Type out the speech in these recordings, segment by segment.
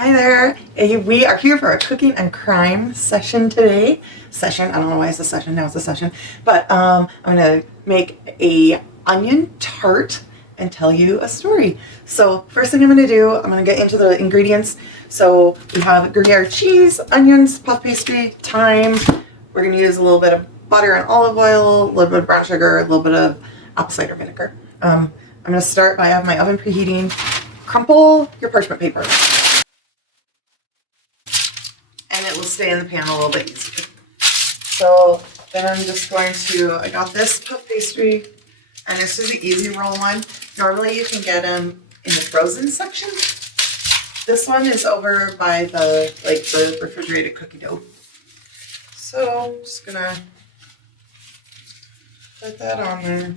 Hi there. We are here for a cooking and crime session today. I don't know why it's a session, now it's a session. But I'm gonna make a onion tart and tell you a story. So first thing I'm gonna do, I'm gonna get into the ingredients. So we have gruyere cheese, onions, puff pastry, thyme. We're gonna use a little bit of butter and olive oil, a little bit of brown sugar, a little bit of apple cider vinegar. I'm gonna start by having my oven preheating. Crumple your parchment paper, and it will stay in the pan a little bit easier. So then I'm just going to, I got this puff pastry, and this is the easy roll one. Normally you can get them in the frozen section. This one is over by the refrigerated cookie dough. So I'm just gonna put that on there.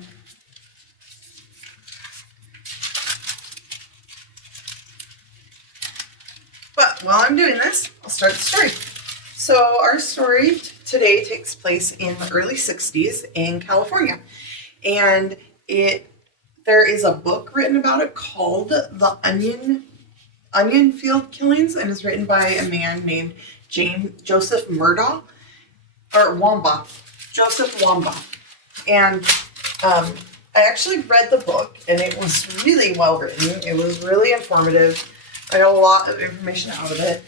But while I'm doing this, I'll start the story. So our story today takes place in the early 60s in California. And there is a book written about it called The Onion Field Killings, and it's written by a man named Joseph Wamba. And I actually read the book, and it was really well written. It was really informative. I got a lot of information out of it,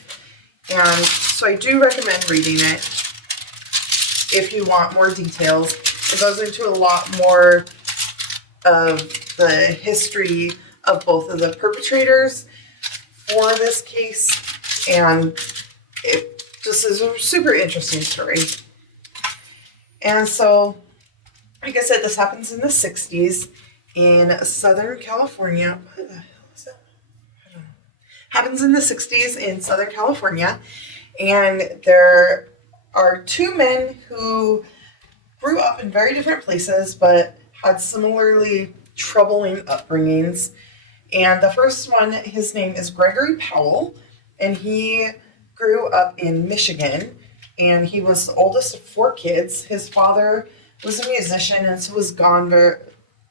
and so I do recommend reading it if you want more details. It goes into a lot more of the history of both of the perpetrators for this case, and it just is a super interesting story. And so, like I said, this happens in the 60s in Southern California. What the hell is that? Happens in the 60s in Southern California, and there are two men who grew up in very different places but had similarly troubling upbringings. And the first one, his name is Gregory Powell, and he grew up in Michigan, and he was the oldest of 4 kids. His father was a musician and so was gone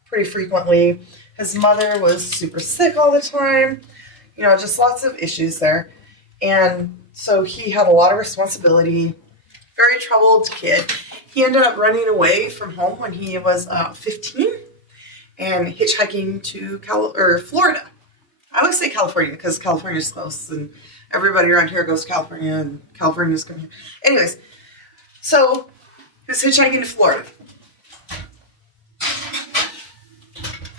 pretty frequently. His mother was super sick all the time. Just lots of issues there. And so he had a lot of responsibility, very troubled kid. He ended up running away from home when he was 15 and hitchhiking to Florida. I always say California because California's close and everybody around here goes to California and California's coming here. Anyways, so he was hitchhiking to Florida. I'm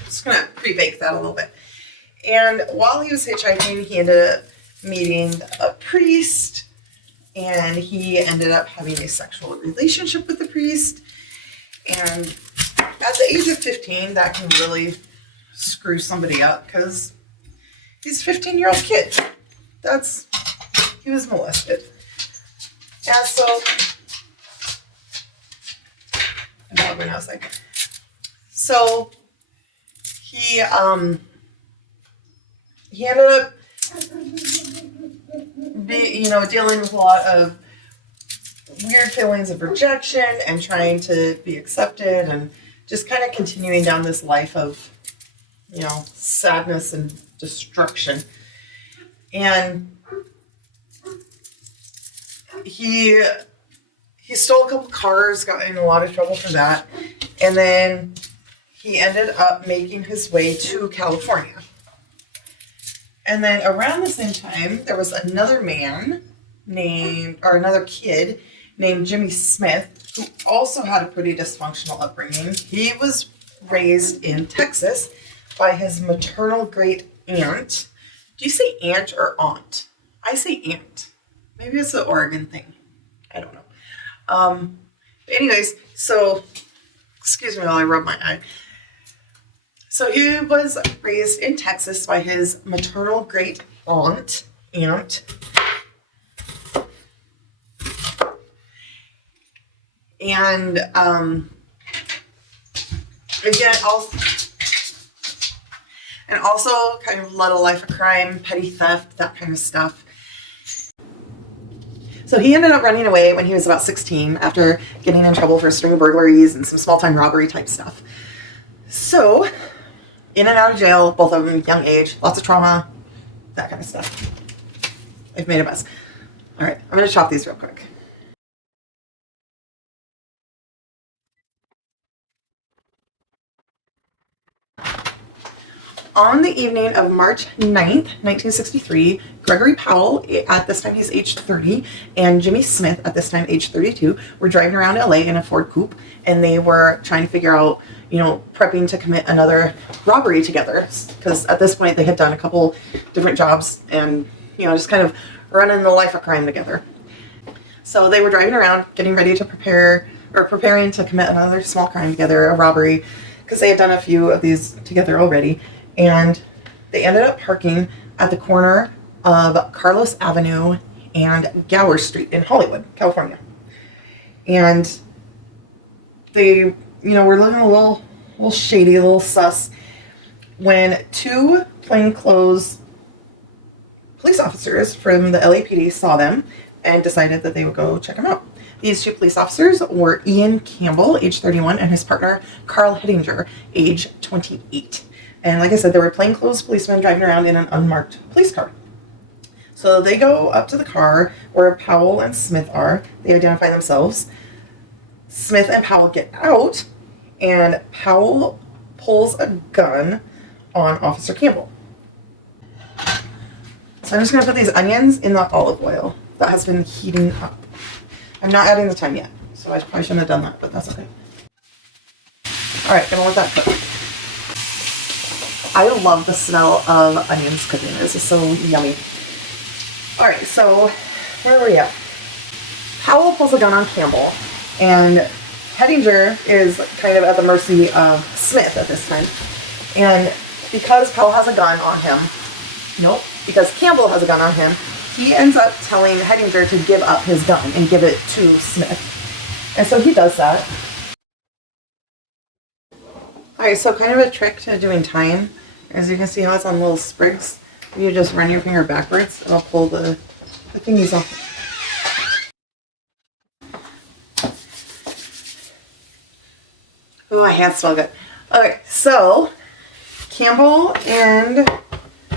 just going to pre-bake that a little bit. And while he was hitchhiking, he ended up meeting a priest, and he ended up having a sexual relationship with the priest. And at the age of 15, that can really screw somebody up because he's a 15-year-old kid. He was molested. And so, the dog went outside. So, he ended up dealing with a lot of weird feelings of rejection and trying to be accepted and just kind of continuing down this life of, sadness and destruction. And he stole a couple cars, got in a lot of trouble for that, and then he ended up making his way to California. And then around the same time, there was another kid named Jimmy Smith, who also had a pretty dysfunctional upbringing. He was raised in Texas by his maternal great aunt. Do you say aunt or aunt? I say aunt. Maybe it's an Oregon thing. I don't know. Anyways, so, excuse me while I rub my eye. So he was raised in Texas by his maternal great aunt. And also kind of led a life of crime, petty theft, that kind of stuff. So he ended up running away when he was about 16 after getting in trouble for a string of burglaries and some small-time robbery type stuff. So, in and out of jail, both of them young age, lots of trauma, that kind of stuff. I've made a mess. All right, I'm gonna chop these real quick. On the evening of March 9th, 1963, Gregory Powell, at this time he's age 30, and Jimmy Smith, at this time age 32, were driving around LA in a Ford Coupe, and they were trying to figure out, prepping to commit another robbery together, because at this point they had done a couple different jobs and, just kind of running the life of crime together. So they were driving around, getting ready to preparing to commit another small crime together, a robbery, because they had done a few of these together already. And they ended up parking at the corner of Carlos Avenue and Gower Street in Hollywood, California. And they, were looking a little shady, a little sus, when two plainclothes police officers from the LAPD saw them and decided that they would go check them out. These two police officers were Ian Campbell, age 31, and his partner, Carl Hittinger, age 28. And like I said, there were plainclothes policemen driving around in an unmarked police car. So they go up to the car where Powell and Smith are. They identify themselves. Smith and Powell get out, and Powell pulls a gun on Officer Campbell. So I'm just going to put these onions in the olive oil that has been heating up. I'm not adding the thyme yet, so I probably shouldn't have done that, but that's okay. All right, gonna let that cook. I love the smell of onions cooking. This is so yummy. All right, so where are we at? Powell pulls a gun on Campbell, and Hittinger is kind of at the mercy of Smith at this time. And because Powell has a gun on him, because Campbell has a gun on him, he ends up telling Hittinger to give up his gun and give it to Smith. And so he does that. All right, so kind of a trick to doing thyme. As you can see how it's on little sprigs. You just run your finger backwards, it'll pull the thingies off. Oh, my hands smell good. Okay, so Campbell and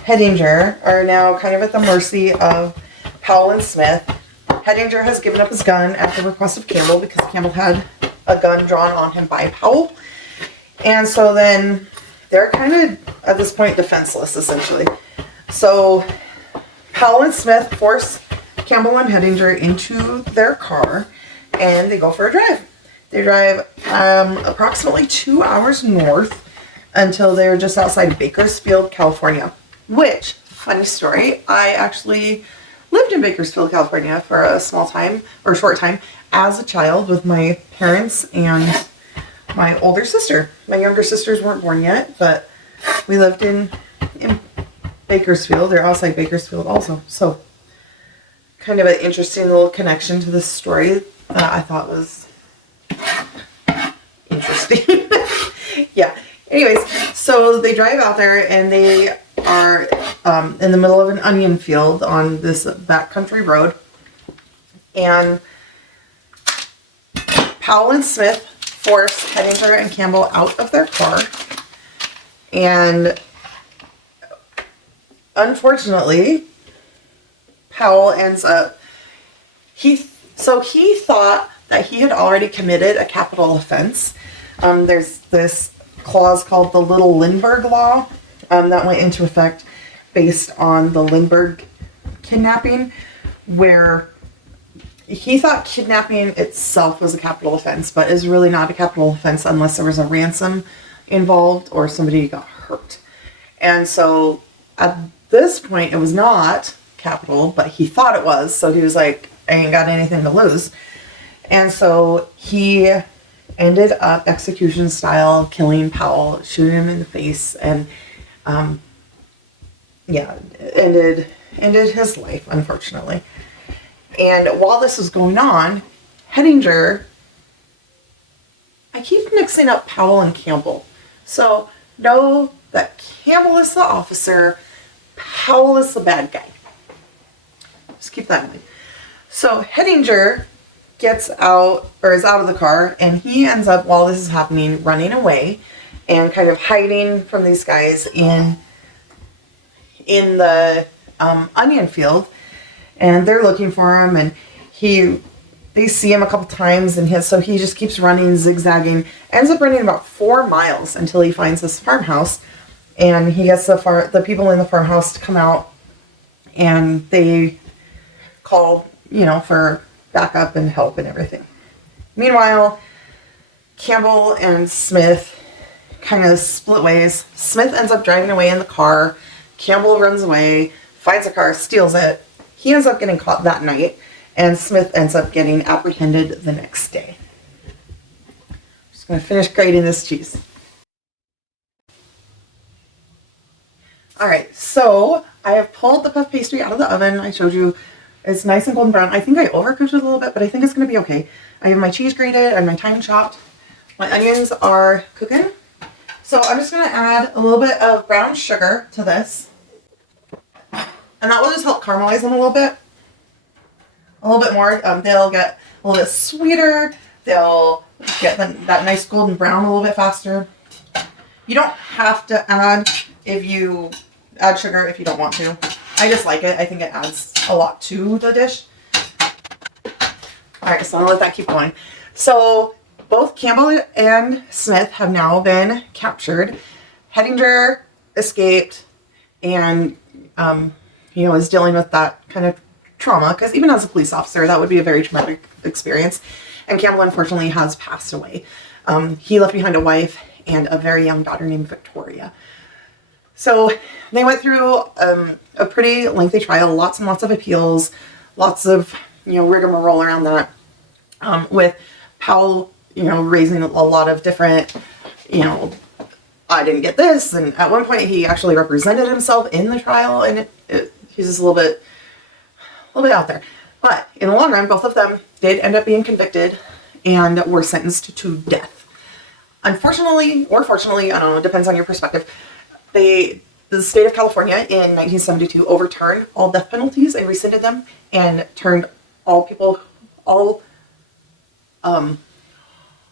Hittinger are now kind of at the mercy of Powell and Smith. Hittinger has given up his gun at the request of Campbell because Campbell had a gun drawn on him by Powell. And so then they're kind of, at this point, defenseless, essentially. So Powell and Smith force Campbell and Hittinger into their car, and they go for a drive. They drive approximately 2 hours north until they're just outside Bakersfield, California. Which, funny story, I actually lived in Bakersfield, California for a short time as a child with my parents and my older sister. My younger sisters weren't born yet, but we lived in Bakersfield. They're outside Bakersfield also. So kind of an interesting little connection to this story that I thought was interesting. Yeah. Anyways, so they drive out there and they are in the middle of an onion field on this backcountry road. And Powell and Smith force Hittinger and Campbell out of their car, and unfortunately Powell ends up, he thought that he had already committed a capital offense. There's this clause called the Little Lindbergh Law that went into effect based on the Lindbergh kidnapping, where he thought kidnapping itself was a capital offense, but is really not a capital offense unless there was a ransom involved or somebody got hurt. And so at this point, it was not capital, but he thought it was. So he was like, I ain't got anything to lose. And so he ended up execution style killing Powell, shooting him in the face, and ended his life, unfortunately. And while this was going on, Hittinger, I keep mixing up Powell and Campbell. So know that Campbell is the officer, Powell is the bad guy. Just keep that in mind. So Hittinger gets out, or is out of the car, and he ends up, while this is happening, running away and kind of hiding from these guys in the onion field. and they're looking for him, and they see him a couple times, and so he just keeps running, zigzagging, ends up running about 4 miles until he finds this farmhouse, and he gets the people in the farmhouse to come out, and they call, for backup and help and everything. Meanwhile, Campbell and Smith kind of split ways. Smith ends up driving away in the car. Campbell runs away, finds a car, steals it. He ends up getting caught that night, and Smith ends up getting apprehended the next day. Just going to finish grating this cheese. Alright, so I have pulled the puff pastry out of the oven. I showed you it's nice and golden brown. I think I overcooked it a little bit, but I think it's going to be okay. I have my cheese grated and my thyme chopped. My onions are cooking. So I'm just going to add a little bit of brown sugar to this. And that will just help caramelize them a little bit. A little bit more. They'll get a little bit sweeter. They'll get that nice golden brown a little bit faster. You don't have to add sugar if you don't want to. I just like it. I think it adds a lot to the dish. Alright, so I'm going to let that keep going. So both Campbell and Smith have now been captured. Hettinger escaped and is dealing with that kind of trauma, because even as a police officer, that would be a very traumatic experience. And Campbell, unfortunately, has passed away. He left behind a wife and a very young daughter named Victoria. So they went through a pretty lengthy trial, lots and lots of appeals, lots of rigmarole around that, with Powell raising a lot of different I didn't get this, and at one point he actually represented himself in the trial, and he's just a little bit out there. But in the long run, both of them did end up being convicted and were sentenced to death. Unfortunately, or fortunately, I don't know, it depends on your perspective, the state of California in 1972 overturned all death penalties and rescinded them, and turned all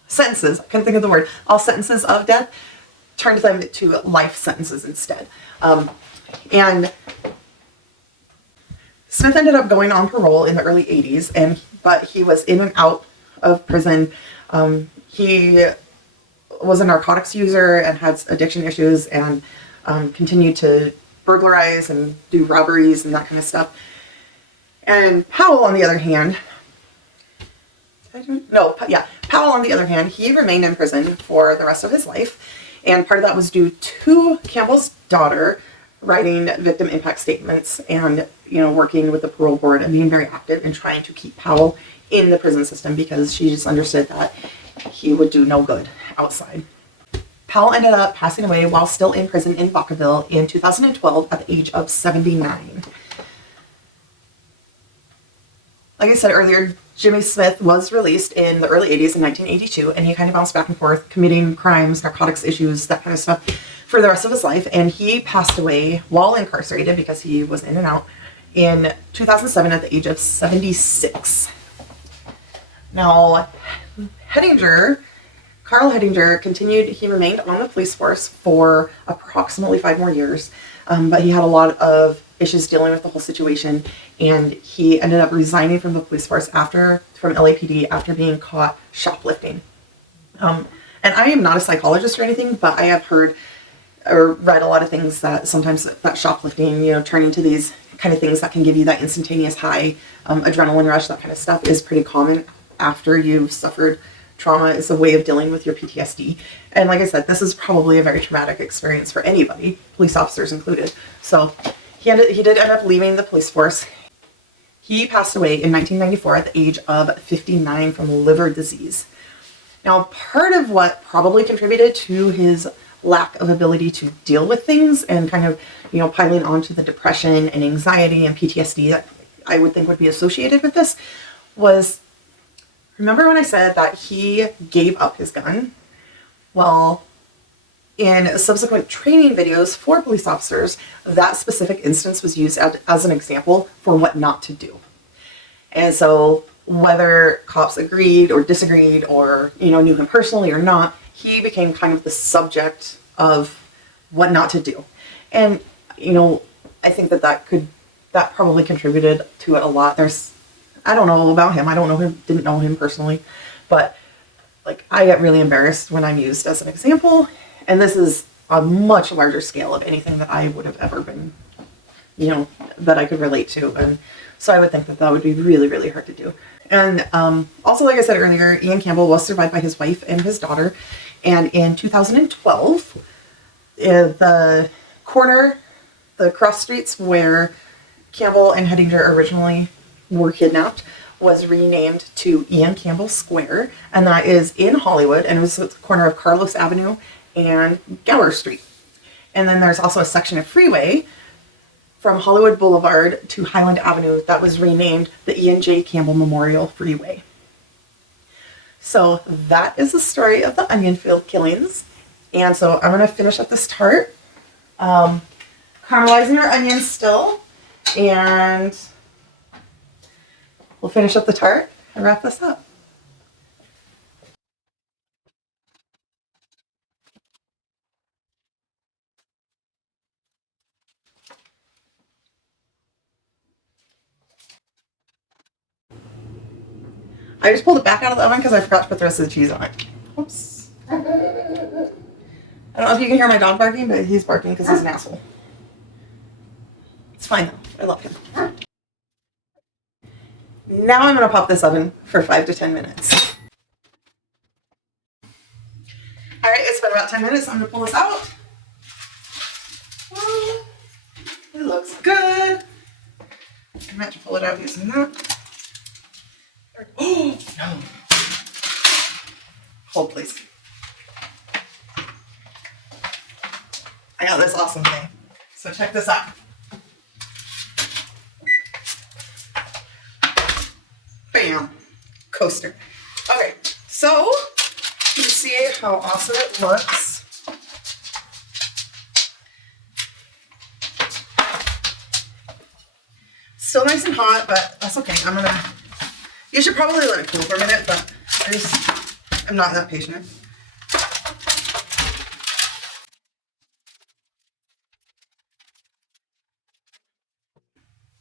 sentences, I couldn't think of the word, all sentences of death, turned them to life sentences instead. And Smith ended up going on parole in the early 80s, but he was in and out of prison. He was a narcotics user and had addiction issues, and continued to burglarize and do robberies and that kind of stuff. And Powell, on the other hand, Powell, on the other hand, he remained in prison for the rest of his life. And part of that was due to Campbell's daughter writing victim impact statements and, working with the parole board and being very active in trying to keep Powell in the prison system, because she just understood that he would do no good outside. Powell ended up passing away while still in prison in Vacaville in 2012 at the age of 79. Like I said earlier, Jimmy Smith was released in the early 80s in 1982, and he kind of bounced back and forth, committing crimes, narcotics issues, that kind of stuff, for the rest of his life. And he passed away while incarcerated, because he was in and out, in 2007 at the age of 76. Now, Carl Hettinger he remained on the police force for approximately 5 more years, but he had a lot of issues dealing with the whole situation, and he ended up resigning from the police force from LAPD after being caught shoplifting. And I am not a psychologist or anything, but I have heard or read a lot of things that sometimes that shoplifting, turning to these kind of things that can give you that instantaneous high, adrenaline rush, that kind of stuff is pretty common after you've suffered trauma. Is a way of dealing with your PTSD. And like I said, this is probably a very traumatic experience for anybody, police officers included. So he did end up leaving the police force. He passed away in 1994 at the age of 59 from liver disease. Now, part of what probably contributed to his lack of ability to deal with things and kind of, piling onto the depression and anxiety and PTSD that I would think would be associated with this was, remember when I said that he gave up his gun? Well, in subsequent training videos for police officers, that specific instance was used as an example for what not to do. And so whether cops agreed or disagreed or, knew him personally or not, he became kind of the subject of what not to do. And, I think that that probably contributed to it a lot. I don't know about him. I don't know him, didn't know him personally, but like I get really embarrassed when I'm used as an example. And this is a much larger scale of anything that I would have ever been, that I could relate to. And so I would think that would be really, really hard to do. And also, like I said earlier, Ian Campbell was survived by his wife and his daughter. And in 2012, the cross streets where Campbell and Hedinger originally were kidnapped was renamed to Ian Campbell Square, and that is in Hollywood, and it was at the corner of Carlos Avenue and Gower Street. And then there's also a section of freeway from Hollywood Boulevard to Highland Avenue that was renamed the Ian J. Campbell Memorial Freeway. So that is the story of the onion field killings. And so I'm going to finish up this tart. Caramelizing our onions still, and we'll finish up the tart and wrap this up. I just pulled it back out of the oven because I forgot to put the rest of the cheese on it. Oops. I don't know if you can hear my dog barking, but he's barking because he's an asshole. It's fine though. I love him. Now I'm going to pop this oven for 5 to 10 minutes. All right, it's been about 10 minutes. I'm going to pull this out. It looks good. I'm going to pull it out using that. Oh, no. Hold, please. I got this awesome thing. So check this out. Bam. Coaster. Okay, so you see how awesome it looks. Still nice and hot, but that's okay. You should probably let it cool for a minute, but I'm not that patient.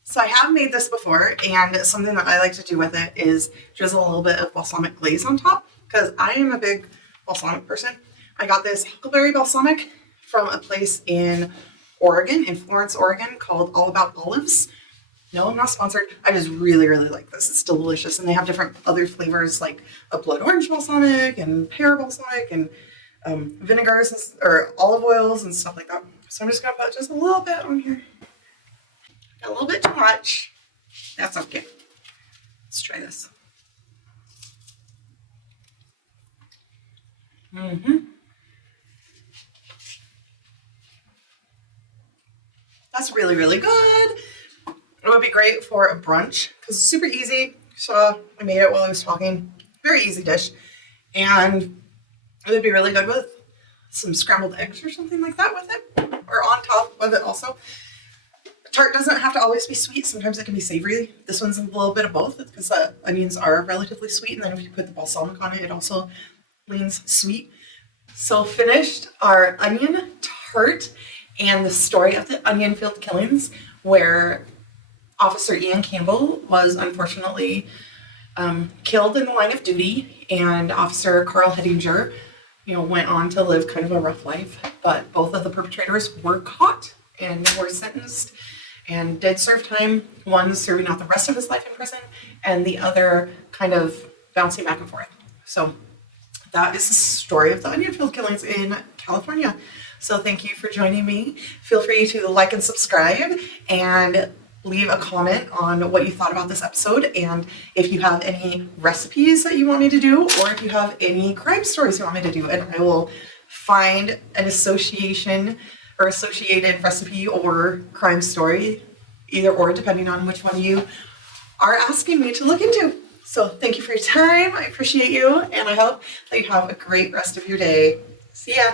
So I have made this before, and something that I like to do with it is drizzle a little bit of balsamic glaze on top, because I am a big balsamic person. I got this huckleberry balsamic from a place in Oregon, in Florence, Oregon, called All About Olives. No, I'm not sponsored. I just really, really like this. It's delicious. And they have different other flavors like a blood orange balsamic and pear balsamic and vinegars or olive oils and stuff like that. So I'm just going to put just a little bit on here. A little bit too much. That's okay. Let's try this. That's really, really good. It would be great for a brunch because it's super easy. So I made it while I was talking. Very easy dish. And it would be really good with some scrambled eggs or something like that with it. Or on top of it also. Tart doesn't have to always be sweet. Sometimes it can be savory. This one's a little bit of both because the onions are relatively sweet. And then if you put the balsamic on it, it also leans sweet. So finished our onion tart and the story of the onion field killings, where Officer Ian Campbell was unfortunately killed in the line of duty, and Officer Carl Hedinger, went on to live kind of a rough life. But both of the perpetrators were caught and were sentenced and did serve time. One serving out the rest of his life in prison, and the other kind of bouncing back and forth. So that is the story of the onion field killings in California. So thank you for joining me. Feel free to like and subscribe and leave a comment on what you thought about this episode, and if you have any recipes that you want me to do, or if you have any crime stories you want me to do, and I will find an associated recipe or crime story, either or, depending on which one you are asking me to look into. So thank you for your time. I appreciate you, and I hope that you have a great rest of your day. See ya.